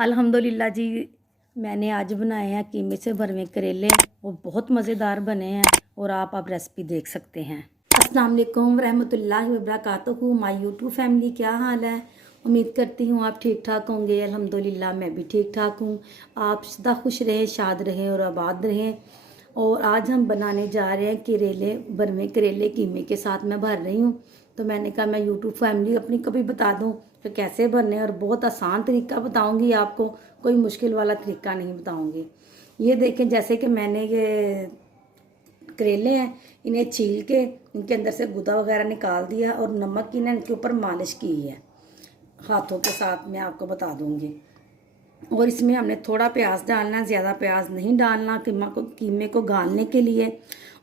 अल्हम्दुलिल्लाह जी, मैंने आज बनाए हैं कीमे से भरवे करेले। वो बहुत मज़ेदार बने हैं और आप रेसिपी देख सकते हैं। अस्सलाम वालेकुम रहमतुल्लाहि व बरकातुहू। माय यूट्यूब फैमिली, क्या हाल है? उम्मीद करती हूँ आप ठीक ठाक होंगे। अल्हम्दुलिल्लाह मैं भी ठीक ठाक हूँ। आप सदा खुश रहें, शाद रहें और आबाद रहें। और आज हम बनाने जा रहे हैं करेले, भरवे करेले कीमे के साथ मैं भर रही हूँ। तो मैंने कहा मैं यूट्यूब फैमिली अपनी को भी बता दूँ कि कैसे भरने, और बहुत आसान तरीका बताऊँगी आपको, कोई मुश्किल वाला तरीका नहीं बताऊँगी। ये देखें, जैसे कि मैंने ये करेले हैं, इन्हें छील के इनके अंदर से गुदा वगैरह निकाल दिया और नमक की ना इनके ऊपर मालिश की है हाथों के साथ, मैं आपको बता दूंगी। और इसमें हमने थोड़ा प्याज डालना है, ज़्यादा प्याज नहीं डालना कीमे को गालने के लिए।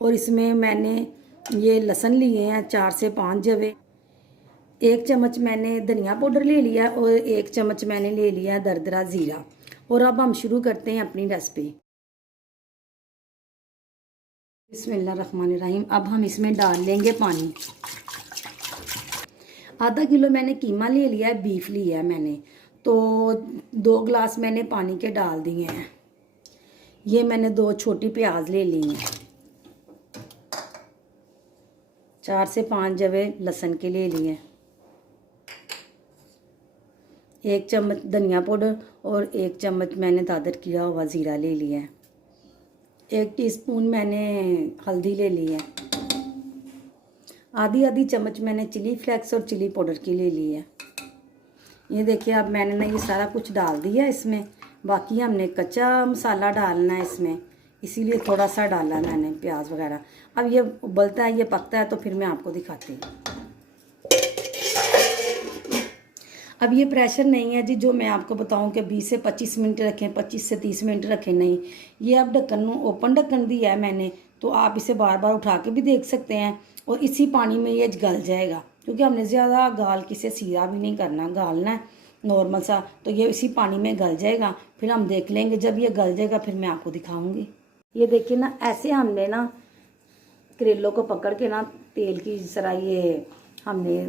और इसमें मैंने ये लहसुन लिए हैं 4 से 5 जवे। 1 चम्मच मैंने धनिया पाउडर ले लिया और 1 चम्मच मैंने ले लिया दरदरा ज़ीरा। और अब हम शुरू करते हैं अपनी रेसिपी। बिस्मिल्लाहिर्रहमानिर्रहीम। अब हम इसमें डाल लेंगे पानी। आधा किलो मैंने कीमा ले लिया है, बीफ लिया है मैंने, तो 2 गिलास मैंने पानी के डाल दिए हैं। ये मैंने 2 छोटी प्याज ले ली हैं, 4 से 5 जवे लहसुन के ले लिए, 1 चम्मच धनिया पाउडर और 1 चम्मच मैंने दादर किया हुआ ज़ीरा ले लिया है, 1 टीस्पून मैंने हल्दी ले ली है, आधी आधी चम्मच मैंने चिली फ्लेक्स और चिली पाउडर की ले ली है। ये देखिए, अब मैंने ना ये सारा कुछ डाल दिया इसमें। बाकी हमने कच्चा मसाला डालना है इसमें, इसीलिए थोड़ा सा डाला मैंने प्याज वगैरह। अब ये उबलता है, ये पकता है तो फिर मैं आपको दिखाती हूँ। अब ये प्रेशर नहीं है जी जो मैं आपको बताऊं कि 20 से 25 मिनट रखें, 25 से 30 मिनट रखें, नहीं। ये अब ढक्कन ओपन ढक्कन दिया है मैंने, तो आप इसे बार बार उठा के भी देख सकते हैं। और इसी पानी में ये गल जाएगा, क्योंकि हमने ज़्यादा गाल के से सीधा भी नहीं करना, गालना है नॉर्मल सा, तो ये इसी पानी में गल जाएगा। फिर हम देख लेंगे, जब ये गल जाएगा फिर मैं आपको दिखाऊँगी। ये देखिए ना, ऐसे हमने ना करेलों को पकड़ के ना तेल की तरह ये हमने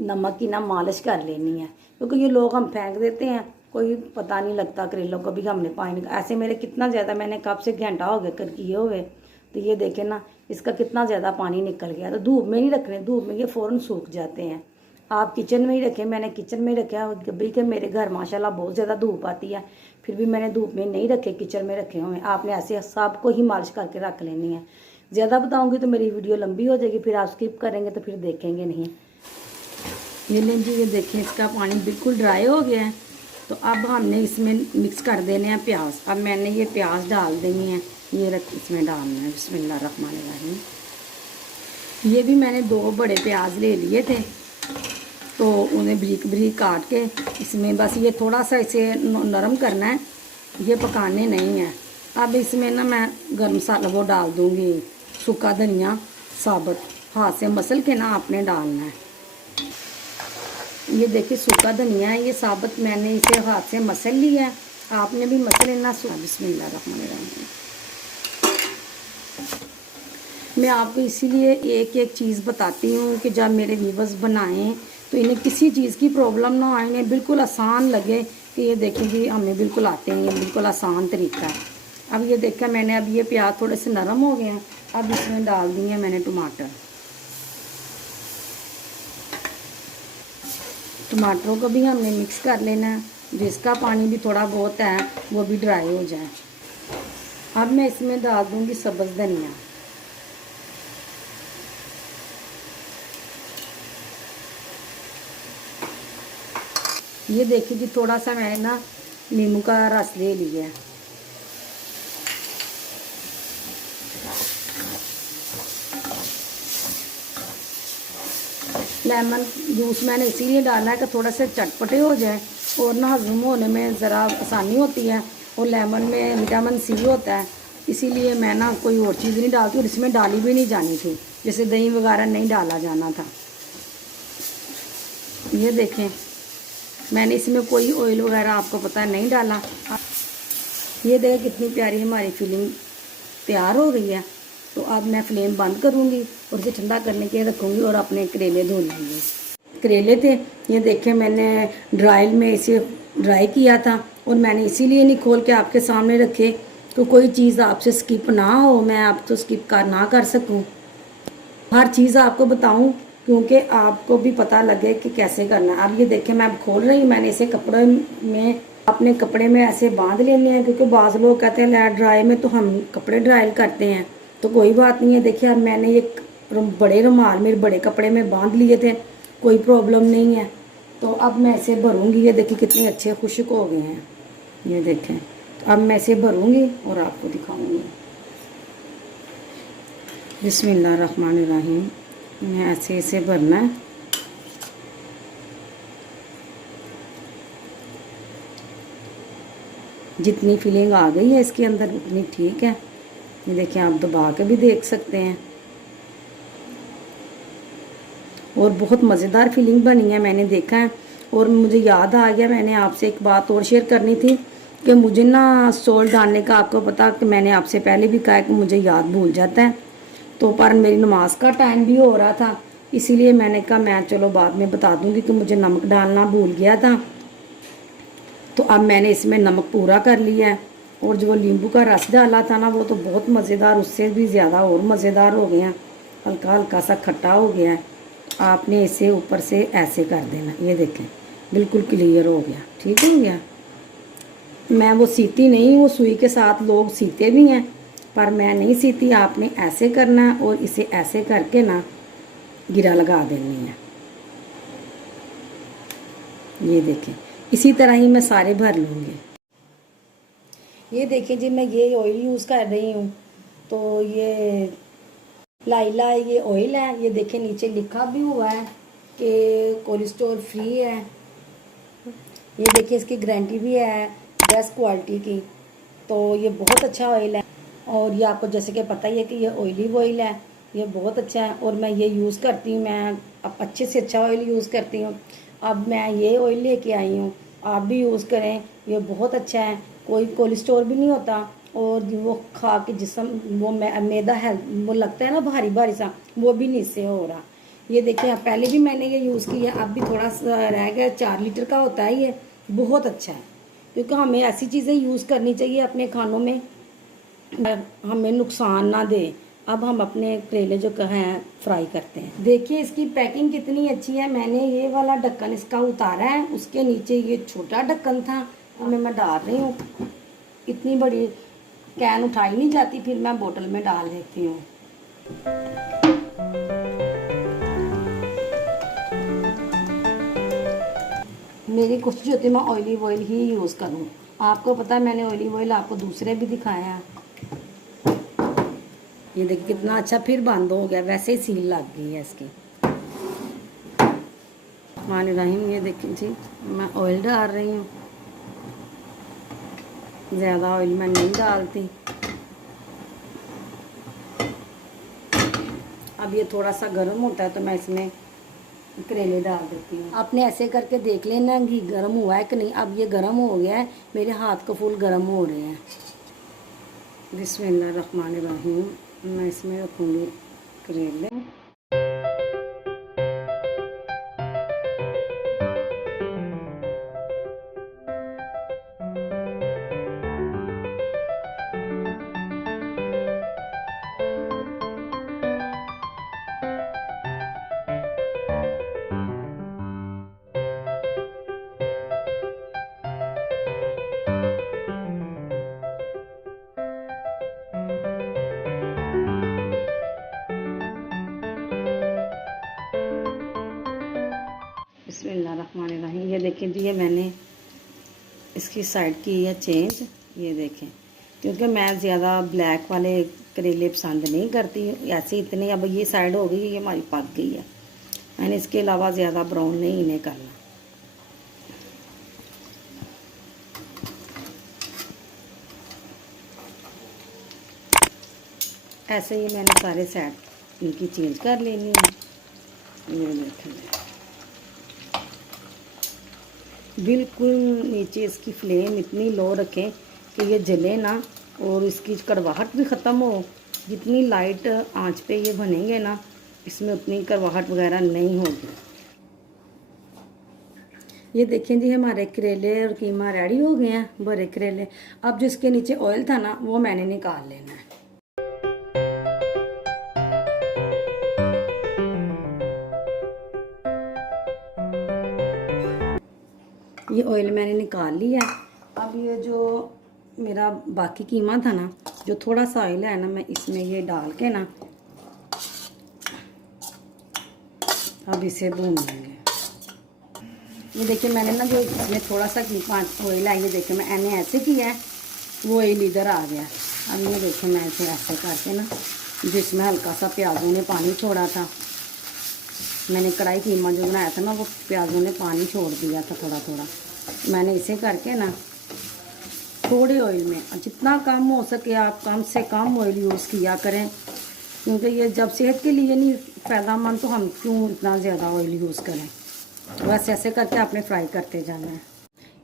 नमक की ना मालिश कर लेनी है, क्योंकि ये लोग हम फेंक देते हैं, कोई पता नहीं लगता करेलों को भी हमने पानी। ऐसे मेरे कितना ज़्यादा, मैंने कब से घंटा हो गया कर किए हुए, तो ये देखें ना इसका कितना ज़्यादा पानी निकल गया। तो धूप में नहीं रखने, धूप में ये फ़ौरन सूख जाते हैं। आप किचन में ही रखें, मैंने किचन में रखा भाई कि मेरे घर माशाल्लाह बहुत ज़्यादा धूप आती है, फिर भी मैंने धूप में नहीं रखे, किचन में रखे हुए। आपने ऐसे सबको ही मालिश करके रख लेनी है। ज़्यादा बताऊँगी तो मेरी वीडियो लंबी हो जाएगी, फिर आप स्किप करेंगे तो फिर देखेंगे नहीं। ये लें जी, ये देखें इसका पानी बिल्कुल ड्राई हो गया है। तो अब हमने इसमें मिक्स कर देने हैं प्याज। अब मैंने ये प्याज डाल देनी है, ये रख इसमें डालना है। बिस्मिल्लाहिर्रहमानिर्रहीम। ये भी मैंने 2 बड़े प्याज ले लिए थे, तो उन्हें बारीक बारीक काट के इसमें बस ये थोड़ा सा इसे नरम करना है, ये पकाने नहीं है। अब इसमें ना मैं गर्म मसाला वो डाल दूँगी, सूखा धनिया साबुत, हाथ से मसल के ना आपने डालना है। ये देखिए सूखा धनिया है, ये साबुत मैंने इसे हाथ से मसल लिया है, आपने भी मसल लेना। बिस्मिल्लाहिर्रहमानिर्रहीम। मैं आपको इसीलिए एक एक चीज़ बताती हूँ कि जब मेरे व्यूअर्स बनाएं तो इन्हें किसी चीज़ की प्रॉब्लम ना आए, इन्हें बिल्कुल आसान लगे कि ये देखें कि हमें बिल्कुल आते हैं, ये बिल्कुल आसान तरीका है। अब ये देखा मैंने, अब ये प्याज थोड़े से नरम हो गए हैं। अब इसमें डाल दिए मैंने टमाटरों को भी हमने मिक्स कर लेना है, जिसका पानी भी थोड़ा बहुत है वो भी ड्राई हो जाए। अब मैं इसमें डाल दूंगी सब्ज़ धनिया। ये देखिए जी, थोड़ा सा मैंने ना नींबू का रस ले लिया है। लेमन जूस मैंने इसीलिए डाला है कि थोड़ा सा चटपटे हो जाए और ना हजम होने में ज़रा आसानी होती है, और लेमन में विटामिन सी होता है, इसीलिए मैं ना कोई और चीज़ नहीं डालती। और इसमें डाली भी नहीं जानी थी, जैसे दही वगैरह नहीं डाला जाना था। ये देखें, मैंने इसमें कोई ऑयल वगैरह आपको पता है नहीं डाला। ये देखें कितनी प्यारी हमारी फिलिंग तैयार हो गई है। तो अब मैं फ्लेम बंद करूँगी और इसे ठंडा करने के लिए रखूँगी और अपने करेले धो लूँगी। करेले थे, ये देखें मैंने ड्रायल में इसे ड्राई किया था और मैंने इसीलिए नहीं खोल के आपके सामने रखे तो कोई चीज़ आपसे स्किप ना हो, मैं आप तो स्किप ना कर सकूं। हर चीज़ आपको बताऊं क्योंकि आपको भी पता लगे कि कैसे करना है। अब ये देखें मैं अब खोल रही हूँ। मैंने इसे कपड़े में, अपने कपड़े में ऐसे बांध लेने हैं क्योंकि बाज़ लोग कहते हैं लेट ड्राई में तो हम कपड़े ड्राई करते हैं, तो कोई बात नहीं है। देखिए अब मैंने ये बड़े रुमाल मेरे बड़े कपड़े में बांध लिए थे, कोई प्रॉब्लम नहीं है। तो अब मैं इसे भरूँगी। ये देखिए कितने अच्छे खुश्क हो गए हैं, ये देखें। तो अब मैं इसे भरूँगी और आपको दिखाऊँगी। बिस्मिल्लाहिर्रहमानिर्रहीम। मैं ऐसे इसे भरना है। जितनी फिलिंग आ गई है इसके अंदर उतनी ठीक है। ये देखिए आप दबा के भी देख सकते हैं और बहुत मज़ेदार फिलिंग बनी है, मैंने देखा है। और मुझे याद आ गया, मैंने आपसे एक बात और शेयर करनी थी कि मुझे ना सॉल्ट डालने का, आपको पता कि मैंने आपसे पहले भी कहा कि मुझे याद भूल जाता है, तो पर मेरी नमाज का टाइम भी हो रहा था, इसीलिए मैंने कहा मैं चलो बाद में बता दूंगी कि मुझे नमक डालना भूल गया था। तो अब मैंने इसमें नमक पूरा कर लिया है। और जो नींबू का रस डाला था ना वो तो बहुत मज़ेदार, उससे भी ज़्यादा और मज़ेदार हो गया, हल्का हल्का सा खट्टा हो गया है। आपने इसे ऊपर से ऐसे कर देना, ये देखें बिल्कुल क्लियर हो गया, ठीक हो गया। मैं वो सीती नहीं हूँ, सुई के साथ लोग सीते भी हैं पर मैं नहीं सीती। आपने ऐसे करना है और इसे ऐसे करके ना गिरा लगा देनी है। ये देखें इसी तरह ही मैं सारे भर लूँगी। ये देखें जी मैं ये ऑयल यूज़ कर रही हूँ, तो ये लाइला ये ऑयल है। ये देखें नीचे लिखा भी हुआ है कि कोलेस्ट्रॉल फ्री है। ये देखिए इसकी गारंटी भी है बेस्ट क्वालिटी की, तो ये बहुत अच्छा ऑयल है। और ये आपको जैसे कि पता ही है कि ये ऑयली ऑयल है, ये बहुत अच्छा है और मैं ये यूज़ करती हूँ। मैं अब अच्छे से अच्छा ऑयल यूज़ करती हूँ। अब मैं ये ऑयल लेके आई हूँ, आप भी यूज़ करें, ये बहुत अच्छा है, कोई कोलेस्ट्रॉल भी नहीं होता। और वो खा के जिसम वो मैदा है वो लगता है ना भारी भारी सा, वो भी नहीं इससे हो रहा। ये देखिए पहले भी मैंने ये यूज़ किया, अब भी थोड़ा सा रह गया। 4 लीटर का होता है ये, बहुत अच्छा है क्योंकि हमें ऐसी चीज़ें यूज़ करनी चाहिए अपने खानों में हमें नुकसान ना दे। अब हम अपने करेले जो हैं फ्राई करते हैं। देखिए इसकी पैकिंग कितनी अच्छी है। मैंने ये वाला ढक्कन इसका उतारा है, उसके नीचे ये छोटा ढक्कन था, उसमें मैं डाल रही हूँ। इतनी बड़ी कैन उठाई नहीं जाती, फिर मैं बोतल में डाल देती हूँ। मेरी कोशिश होती है मैं ऑलिव ऑयल ही यूज़ करूँ। आपको पता है मैंने ऑलिव ऑयल आपको दूसरे भी दिखाया है। ये देखिए कितना अच्छा फिर बंद हो गया, वैसे ही सील लग गई है इसकी। रहीम ये देखिए जी मैं ऑयल डाल रही हूँ, ज़्यादा ऑयल मैं नहीं डालती। अब ये थोड़ा सा गर्म होता है तो मैं इसमें करेले डाल देती हूँ। आपने ऐसे करके देख लेना घी गर्म हुआ है कि नहीं। अब ये गर्म हो गया है, मेरे हाथ को फुल गर्म हो रहे हैं। बिस्मिल्लाहिर्रहमानिर्रहीम। मैं इसमें रखूँगी करेले। बिस्मिल्लाहिर्रहमानिर्रहीम। ये देखें जी ये मैंने इसकी साइड की है चेंज, ये देखें क्योंकि मैं ज़्यादा ब्लैक वाले करेले पसंद नहीं करती ऐसे इतने। अब ये साइड हो गई, ये हमारी पक गई है। मैंने इसके अलावा ज़्यादा ब्राउन नहीं इन्हें करना। ऐसे ही मैंने सारे साइड इनकी चेंज कर लेनी है। ये देखें बिल्कुल नीचे इसकी फ्लेम इतनी लो रखें कि ये जले ना और इसकी कड़वाहट भी ख़त्म हो। जितनी लाइट आंच पे ये बनेंगे ना इसमें उतनी कड़वाहट वगैरह नहीं होगी। ये देखें जी, हमारे करेले और कीमा रेडी हो गए हैं, भरे करेले। अब जो इसके नीचे ऑयल था ना, वो मैंने निकाल लेना है। ये ऑयल मैंने निकाल लिया है। अब ये जो मेरा बाकी कीमा था ना, जो थोड़ा सा ऑयल है ना, मैं इसमें ये डाल के ना अब इसे भून लेंगे। ये देखिए, मैंने ना जो इसमें थोड़ा सा कीमा ऑयल है, ये देखिए मैंने ऐसे किया है, वो ऑयल इधर आ गया। अब ये देखिए, मैं इसे ऐसे करके ना, जिसमें हल्का सा प्याजों ने पानी छोड़ा था, मैंने कढ़ाई कीमा जो बनाया था ना, वो प्याजों ने पानी छोड़ दिया था थोड़ा थोड़ा। मैंने इसे करके ना थोड़े ऑयल में, जितना कम हो सके आप कम से कम ऑयल यूज़ किया करें, क्योंकि ये जब सेहत के लिए नहीं फ़ायदेमंद तो हम क्यों इतना ज़्यादा ऑयल यूज़ करें। बस ऐसे करके आपने फ्राई करते जाना है।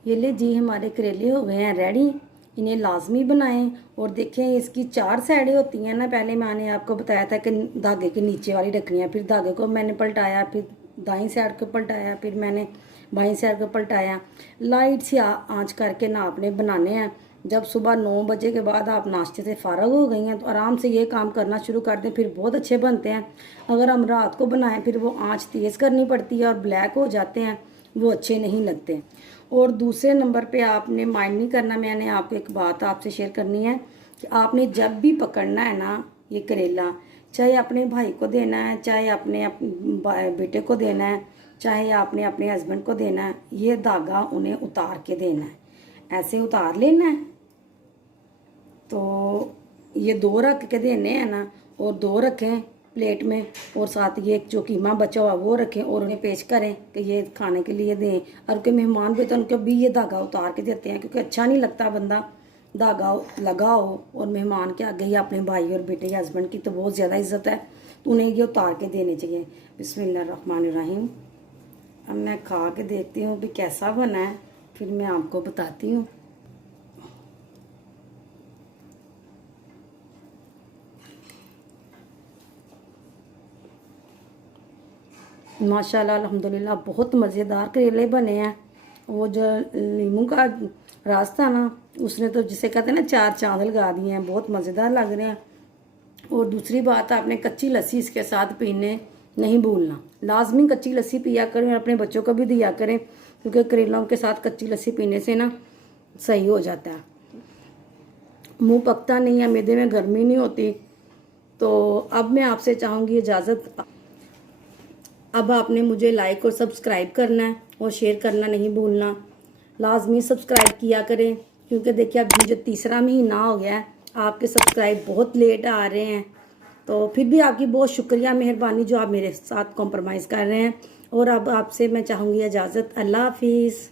ये ले जी, हमारे करेले हो गए हैं रेडी। इन्हें लाजमी बनाएं। और देखें, इसकी 4 साइडें होती हैं ना, पहले मैंने आपको बताया था कि धागे के नीचे वाली रखनी है, फिर धागे को मैंने पलटाया, फिर दाईं साइड को पलटाया, फिर मैंने बाईं साइड को पलटाया। लाइट सी आंच करके ना आपने बनाने हैं। जब सुबह 9 बजे के बाद आप नाश्ते से फ़ारग हो गई हैं तो आराम से ये काम करना शुरू कर दें, फिर बहुत अच्छे बनते हैं। अगर हम रात को बनाएं फिर वो आंच तेज़ करनी पड़ती है और ब्लैक हो जाते हैं, वो अच्छे नहीं लगते। और दूसरे नंबर पे आपने माइंड नहीं करना, मैंने आपको एक बात आपसे शेयर करनी है कि आपने जब भी पकड़ना है ना ये करेला, चाहे अपने भाई को देना है, चाहे अपने बेटे को देना है, चाहे आपने अपने हस्बैंड को देना है, ये धागा उन्हें उतार के देना है। ऐसे उतार लेना है। तो ये 2 रख के देने हैं ना, और 2 रखें प्लेट में, और साथ ये जो कीमा बचा हुआ वो रखें, और उन्हें पेश करें कि ये खाने के लिए दें। और उनके मेहमान भी तो उनको भी ये धागा उतार के देते हैं, क्योंकि अच्छा नहीं लगता बंदा धागा लगा हो और मेहमान के आगे ही अपने भाई और बेटे या हस्बैंड की तो बहुत ज़्यादा इज्जत है, तो उन्हें ये उतार के देने चाहिए। बिस्मिल्लाहिर्रहमानिर्रहीम। अब मैं खा के देखती हूँ भी कैसा बना है, फिर मैं आपको बताती हूँ। माशाल्लाह अल्हम्दुलिल्लाह बहुत मज़ेदार करेले बने हैं। वो जो नींबू का रस था ना, उसने तो जिसे कहते हैं ना 4 चांद लगा दिए हैं, बहुत मज़ेदार लग रहे हैं। और दूसरी बात, आपने कच्ची लस्सी इसके साथ पीने नहीं भूलना। लाजमी कच्ची लस्सी पिया करें और अपने बच्चों को भी दिया करें, क्योंकि करेलों के साथ कच्ची लस्सी पीने से ना सही हो जाता है, मुंह पकता नहीं है, मैदे में गर्मी नहीं होती। तो अब मैं आपसे चाहूँगी इजाज़त। अब आपने मुझे लाइक और सब्सक्राइब करना है और शेयर करना नहीं भूलना। लाजमी सब्सक्राइब किया करें, क्योंकि देखिए अब जो 3रा महीना हो गया है, आपके सब्सक्राइब बहुत लेट आ रहे हैं। तो फिर भी आपकी बहुत शुक्रिया, मेहरबानी जो आप मेरे साथ कॉम्प्रोमाइज़ कर रहे हैं। और अब आपसे मैं चाहूँगी इजाज़त। अल्लाह हाफिज़।